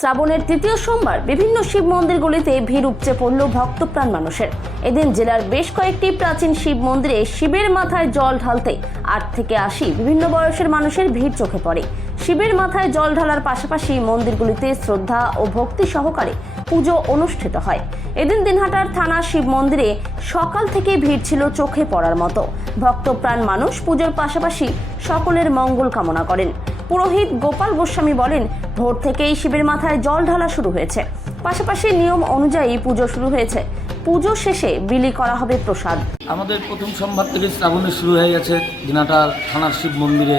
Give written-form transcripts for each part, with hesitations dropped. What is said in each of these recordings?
শ্রাবণের তৃতীয় সোমবার বিভিন্ন শিব মন্দিরগুলিতে ভিড় উপচে পড়ল ভক্তপ্রাণ মানুষের। এদিন জেলার বেশ কয়েকটি প্রাচীন শিব মন্দিরে শিবের মাথায় জল ঢালতে 8 থেকে 80 বিভিন্ন বয়সের মানুষের ভিড় চোখে পড়ে। শিবের মাথায় জল ঢালার পাশাপাশি মন্দিরগুলিতে শ্রদ্ধা ও ভক্তি সহকারে পুজো অনুষ্ঠিত হয়। এদিন দিনহাটার থানা শিব মন্দিরে সকাল থেকে ভিড় ছিল চোখে পড়ার মতো। ভক্তপ্রাণ মানুষ পুজোর পাশাপাশি সকলের মঙ্গল কামনা করেন। পুরোহিত গোপাল গোস্বামী বলেন, ভোর থেকেই শিবের মাথায় জল ঢালা শুরু হয়েছে, পাশাপাশি নিয়ম অনুযায়ী পুজো শুরু হয়েছে। পুজো শেষে বিলি করা হবে প্রসাদ। আমাদের প্রথম সোমবার থেকে শ্রাবণে শুরু হয়ে গেছে দিনহাটার থানার শিব মন্দিরে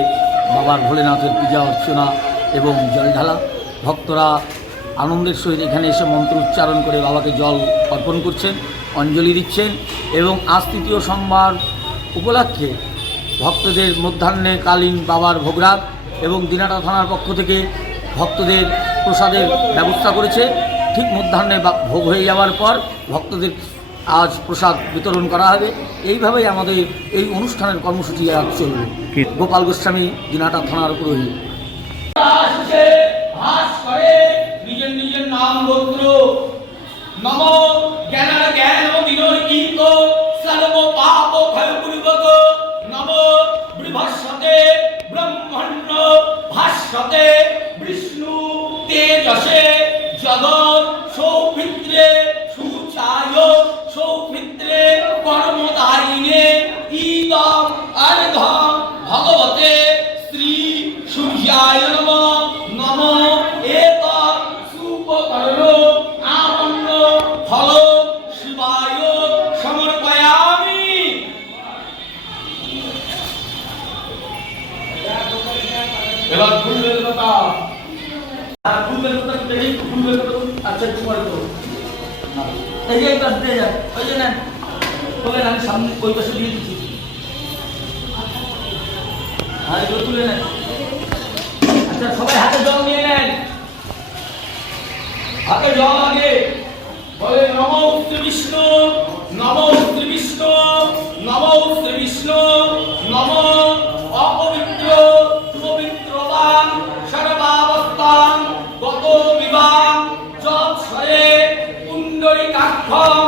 বাবার ভোলেনাথের পূজা অর্চনা এবং জল ঢালা। ভক্তরা আনন্দের সহিত এখানে এসে মন্ত্র উচ্চারণ করে বাবাকে জল অর্পণ করছেন, অঞ্জলি দিচ্ছেন এবং আজ তৃতীয় সোমবার উপলক্ষে ভক্তদের মধ্যাহ্নে কালীন বাবার ভোগরাগ এবং দিনহাটা থানার পক্ষ থেকে ভক্তদের প্রসাদের ব্যবস্থা করেছে। ঠিক মধ্যাহ্নে ভোগ হয়ে যাওয়ার পর ভক্তদের আজ প্রসাদ বিতরণ করা হবে। এইভাবেই আমাদের এই অনুষ্ঠানের কর্মসূচি আজ চলবে। গোপাল গোস্বামী, দিনহাটা থানার পুরোহিত। নিজের নিজের নাম গোত্র নম জ্ঞান জ্ঞান বিনয় কীর্ত সর্ব পাপ ক্ষয় পূর্বক নম বিভাসতে ব্রহ্মণ্য ভাস্বতে বিষ্ণু তেজসে জগৎ সৌমিত্রে সুচায় সৌমিত্রে কর্মদায়িনে ঈদম অর্ধম ভগবতে শ্রী সূর্যায় নমঃ নমঃ এতৎ সুপকর্ণ আমন্ন ফল শিবায় সমর্পয়ামি। এবার ফুল বেলপাতা দেখি ফুল বেলপাতা। আচ্ছা তোমার তো এই যে একটা দিয়ে যান, ওই যে নেন বলেন, আমি সামনে ওই পাশে দিয়ে দিচ্ছি। আর এগুলো তুলে নেন। আচ্ছা সবাই হাতে জল নিয়ে নেন, হাতে জল আগে বলে নমো শ্রী বিষ্ণু নমো শ্রী বিষ্ণু নমো শ্রী বিষ্ণু নমো অপবিত্র পবিত্রবান সর্বাবস্থান গত বিবাহ যৎসয়ে পুণ্ডরিকাক্ষম